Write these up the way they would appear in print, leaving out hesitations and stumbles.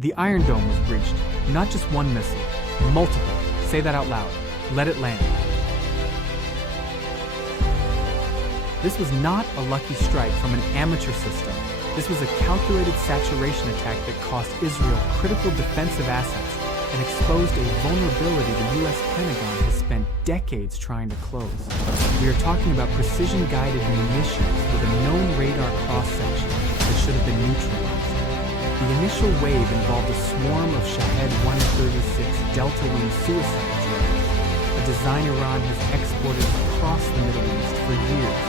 The Iron Dome was breached. Not just one missile, multiple. Say that out loud. Let it land. This was not a lucky strike from an amateur system. This was a calculated saturation attack that cost Israel critical defensive assets and exposed a vulnerability the U.S. Pentagon has spent decades trying to close. We are talking about precision-guided munitions with a known radar cross-section that should have been neutralized. The initial wave involved a swarm of Shahed 136 delta-wing suicide drones, a design Iran has exported across the Middle East for years.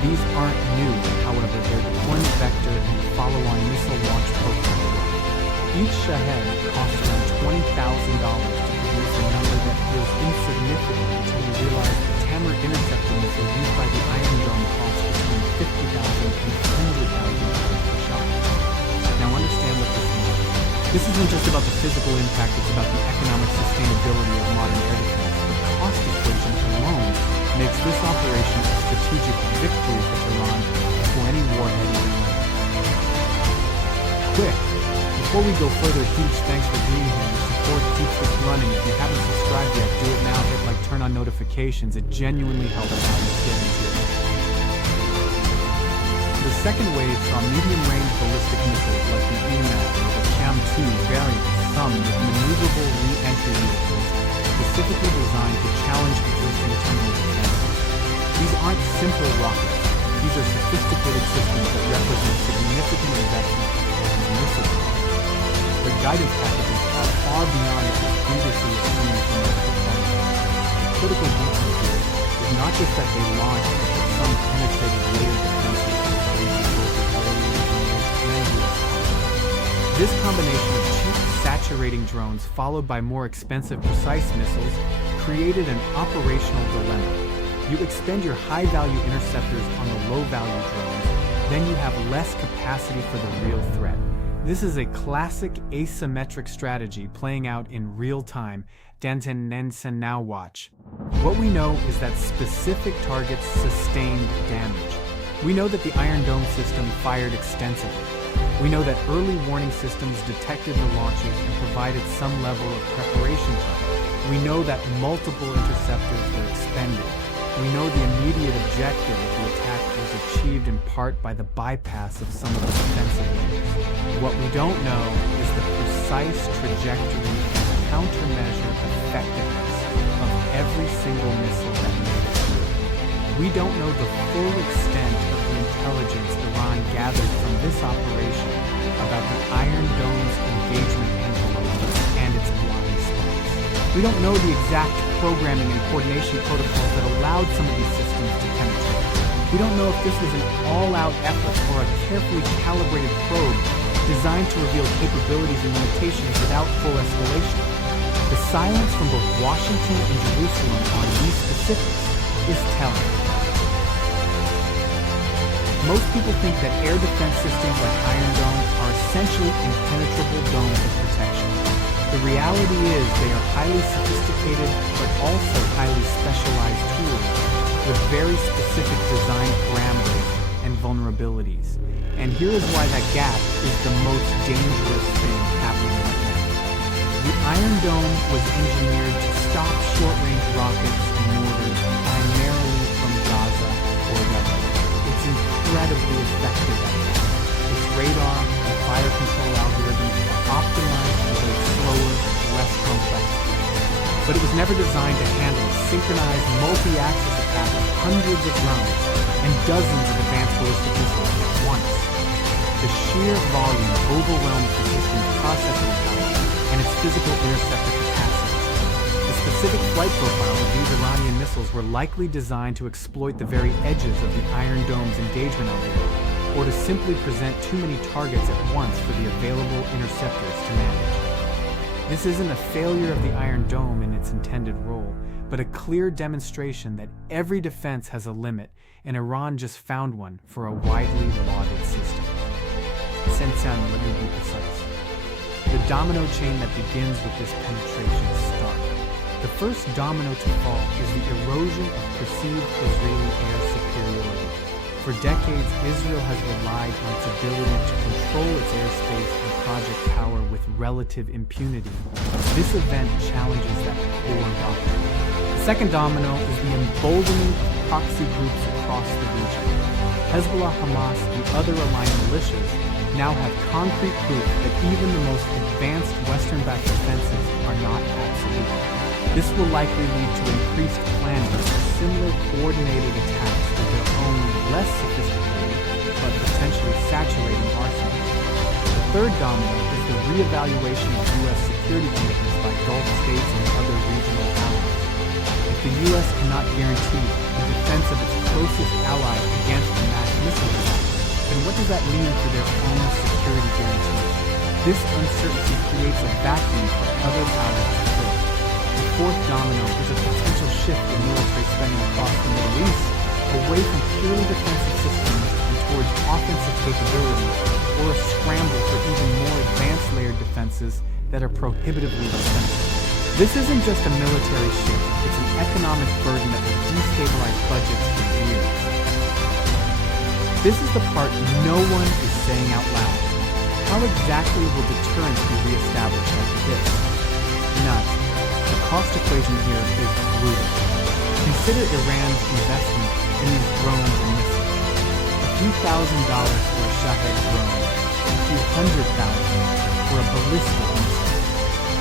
These aren't new, however, they're deployment vector and follow-on missile launch program. Each Shahed costs around $20,000 to produce a number that feels insignificant until you realize the Tamar interceptor missile used by the Iron Dome costs between $50,000 and $100,000 per shot. Now understand what this means. This isn't just about the physical impact, it's about the economic sustainability of modern air defense. The cost equation alone makes this operation a strategic victory for Iran before any warhead even lands. Quick! Before we go further, huge thanks for being here. Your support keeps us running. If you haven't subscribed yet, do it now. Hit like, turn on notifications. It genuinely helps out. The second wave saw medium-range ballistic missiles like the EMAC or the CAM-2 variant, some with maneuverable re-entry vehicles specifically designed to challenge existing terminal defenses. These aren't simple rockets. These are sophisticated systems that represent significant investment in missile defense. Their guidance packages are far beyond what was previously assumed from their performance. The critical detail here is not just that they launch, but that some penetrated layer defenses This combination of cheap, saturating drones followed by more expensive precise missiles created an operational dilemma. You expend your high-value interceptors on the low-value drones, then you have less capacity for the real threat. This is a classic asymmetric strategy playing out in real time. Danten now watch. What we know is that specific targets sustained damage. We know that the Iron Dome system fired extensively. We know that early warning systems detected the launches and provided some level of preparation time. We know that multiple interceptors were expended. We know the immediate objective of the attack was achieved in part by the bypass of some of the defensive layers. What we don't know is the precise trajectory and countermeasure effectiveness of every single missile that made it through. We don't know the full extent of the intelligence Iran gathered from this operation about the Iron Dome's engagement envelope and its blind spots. We don't know the exact programming and coordination protocols that allowed some of these systems to penetrate. We don't know if this was an all-out effort or a carefully calibrated probe designed to reveal capabilities and limitations without full escalation. The silence from both Washington and Jerusalem on these specifics is telling. Most people think that air defense systems like Iron Dome are essentially impenetrable domes of protection. The reality is they are highly sophisticated but also highly specialized tools with very specific design parameters and vulnerabilities. And here is why that gap is the most dangerous thing happening right now. The Iron Dome was engineered to stop short-range rockets and mortars primarily from Gaza or Lebanon. It's incredibly effective at that. Its radar and fire control algorithms are optimized for those slower, less complex threats. But it was never designed to handle a synchronized multi-axis attack of hundreds of drones and dozens of advanced ballistic missiles at once. The sheer volume overwhelms the system's processing power and its physical interceptor capacity. The specific flight profiles of these Iranian missiles were likely designed to exploit the very edges of the Iron Dome's engagement algorithm, or to simply present too many targets at once for the available interceptors to manage. This isn't a failure of the Iron Dome in its intended role, but a clear demonstration that every defense has a limit, and Iran just found one for a widely lauded system. Sensan, let me be precise. The domino chain that begins with this penetration starts. The first domino to fall is the erosion of perceived Israeli air superiority. For decades, Israel has relied on its ability to control its airspace and project power with relative impunity. This event challenges that core doctrine. The second domino is the emboldening of proxy groups across the region. Hezbollah, Hamas, and other aligned militias now have concrete proof that even the most advanced Western-backed defenses are not absolute. This will likely lead to increased planning for similar coordinated attacks with their own less sophisticated but potentially saturating arsenals. The third domino is the reevaluation of U.S. security commitments by Gulf states and other regional allies. If the U.S. cannot guarantee the defense of its closest ally against a mass missile attack, then what does that mean for their own security guarantees? This uncertainty creates a vacuum for other powers to fill. The fourth domino is a potential shift in military spending across the Middle East, away from purely defensive systems and towards offensive capabilities, or a scramble for even more advanced layered defenses that are prohibitively expensive. This isn't just a military shift, it's an economic burden that will destabilize budgets for years. This is the part no one is saying out loud. How exactly will deterrence be reestablished after this? None. The cost equation here is brutal. Consider Iran's investment in these drones and missiles. A few $1,000s for a Shahed drone, a few $100,000 for a ballistic missile.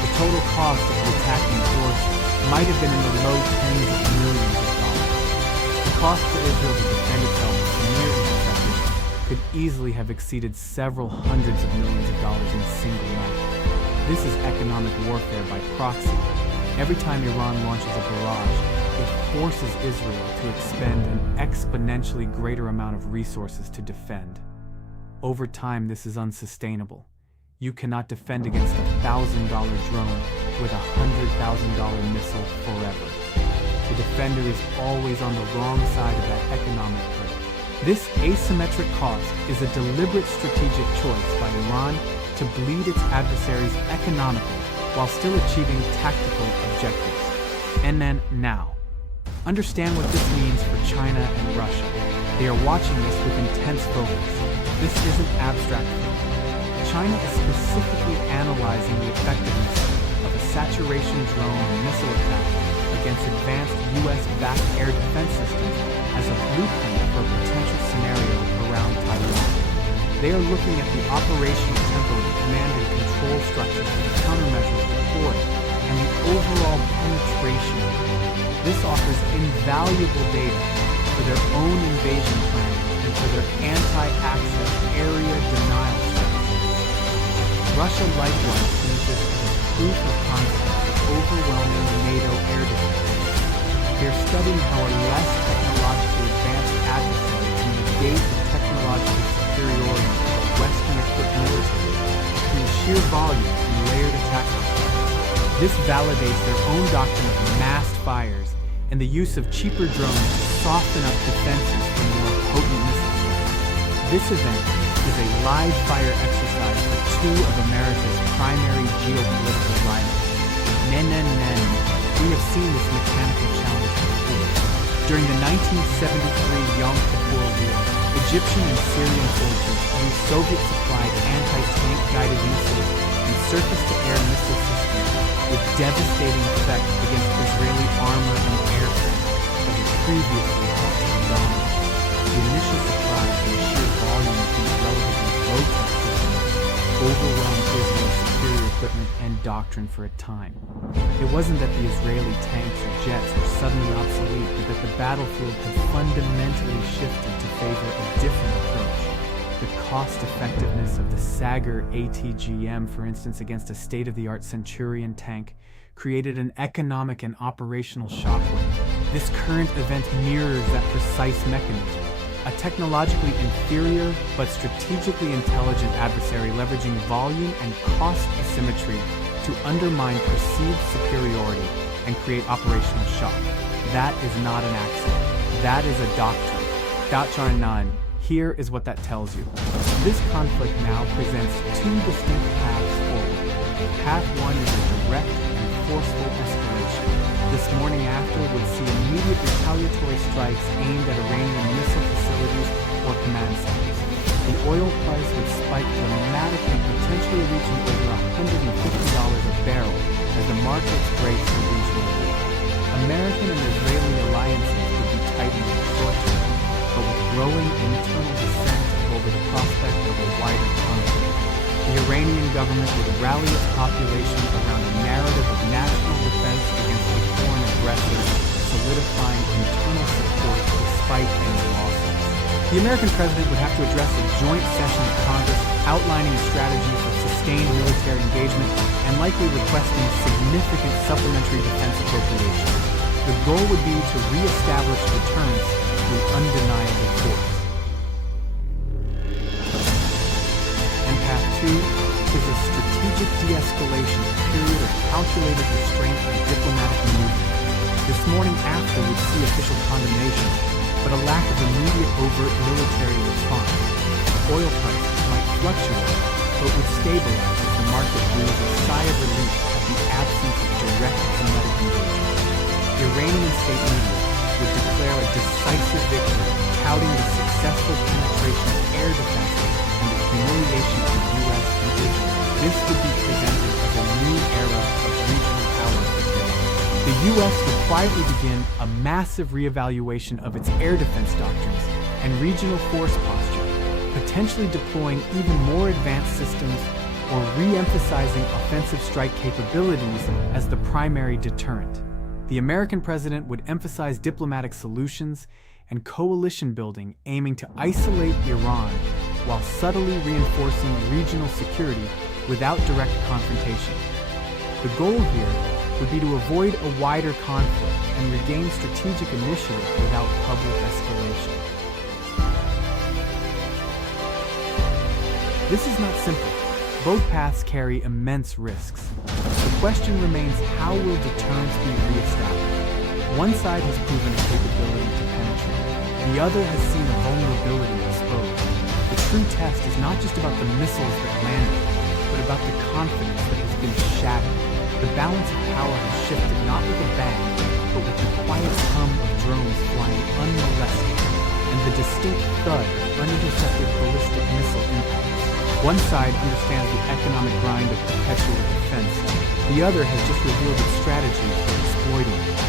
The total cost of the attacking force might have been in the low tens of millions of dollars. The cost for Israel to defend itself from near interception could easily have exceeded several hundreds of millions of dollars in a single night. This is economic warfare by proxy. Every time Iran launches a barrage, it forces Israel to expend an exponentially greater amount of resources to defend. Over time, this is unsustainable. You cannot defend against a $1,000 drone with a $100,000 missile forever. The defender is always on the wrong side of that economic curve. This asymmetric cost is a deliberate strategic choice by Iran to bleed its adversaries economically while still achieving tactical objectives. And then now. Understand what this means for China and Russia. They are watching this with intense focus. This isn't abstract thinking. China is specifically analyzing the effectiveness of a saturation drone and missile attack against advanced U.S.-backed air defense systems as a blueprint for a potential scenario around Taiwan. They are looking at the operational tempo, the command and control structures, the countermeasures deployed, and the overall penetration. This offers invaluable data for their own invasion planning and for their anti-access area denial strategy. Russia likewise sees this as a proof of concept for overwhelming NATO air defense. They are studying how a less technologically advanced adversary can negate the technological superiority of a Western-equipped military through sheer volume and layered attack methods. This validates their own doctrine of massed fires and the use of cheaper drones to soften up defenses for more potent missile strikes. This event is a live fire exercise for two of America's primary geopolitical rivals. We have seen this mechanical challenge before. During the 1973 Yom Kippur War, Egyptian and Syrian soldiers used Soviet-supplied anti-tank guided missiles and surface-to-air missile systems with devastating effect against Israeli armor and aircraft that had previously fought to the dominance. The initial surprise and sheer volume of these relatively low-tech systems overwhelmed Israel's superior equipment and doctrine for a time. It wasn't that the Israeli tanks or jets were suddenly obsolete, but that the battlefield had fundamentally shifted to favor a different approach. The cost-effectiveness of the Sagar ATGM, for instance, against a state-of-the-art Centurion tank, created an economic and operational shockwave. This current event mirrors that precise mechanism. A technologically inferior but strategically intelligent adversary leveraging volume and cost asymmetry to undermine perceived superiority and create operational shock. That is not an accident. That is a doctrine. Da'chanan. Here is what that tells you. This conflict now presents two distinct paths forward. Path one is a direct and forceful escalation. This morning after would see immediate retaliatory strikes aimed at Iranian missile facilities or command centers. The oil price would spike dramatically, potentially reaching over $150 a barrel as the markets brace for regional war. American and Israeli alliances would be tightened in the short term, but with growing internal dissent over the prospect of a wider conflict. The Iranian government would rally its population around a narrative of national defense against a foreign aggressor, solidifying internal support despite any losses. The American president would have to address a joint session of Congress outlining a strategy for sustained military engagement and likely requesting significant supplementary defense appropriations. The goal would be to reestablish deterrence through undeniable force. And path 2 is a strategic de-escalation, a period of calculated restraint and diplomatic maneuvering. This morning after would see official condemnation, but a lack of immediate overt military response. Oil prices might fluctuate, but would stabilize as the market breathes a sigh of relief at the absence of direct kinetic engagement. Iranian state media would declare a decisive victory, touting the successful penetration of air defenses and the humiliation of the U.S. and Israel. This would be presented as a new era of regional power fragility. The U.S. would quietly begin a massive reevaluation of its air defense doctrines and regional force posture, potentially deploying even more advanced systems or re-emphasizing offensive strike capabilities as the primary deterrent. The American president would emphasize diplomatic solutions and coalition building aiming to isolate Iran while subtly reinforcing regional security without direct confrontation. The goal here would be to avoid a wider conflict and regain strategic initiative without public escalation. This is not simple. Both paths carry immense risks. The question remains, how will deterrence be reestablished? One side has proven a capability to penetrate. The other has seen a vulnerability exposed. The true test is not just about the missiles that landed, but about the confidence that has been shattered. The balance of power has shifted not with a bang, but with the quiet hum of drones flying unmolested and the distinct thud of unintercepted ballistic missile impacts. One side understands the economic grind of perpetual defense. The other has just revealed its strategy for exploiting it.